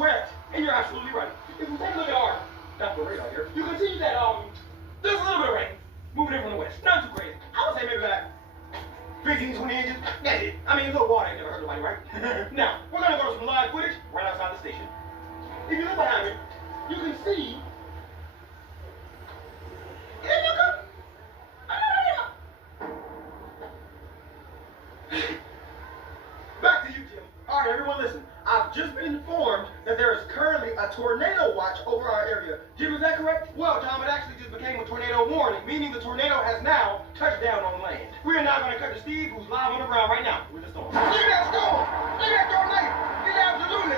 correct. And you're absolutely right. If we take a look at our Dr. radar here, you can see that there's a little bit of rain moving in from the west. Not too crazy. I would say maybe like 15, 20 inches. That's it. I mean, a little water ain't never hurt nobody, right? Now, we're gonna go to some live footage right outside the station. If you look behind me, you can see. Back to you, Jim. All right, everyone, listen. I've just been informed that there is currently a tornado watch over our area. Jim, is that correct? Well, Tom, it actually just became a tornado warning, meaning the tornado has now touched down on land. We are now going to cut to Steve, who's live on the ground right now with the storm. Look at that storm! Look at that tornado! It absolutely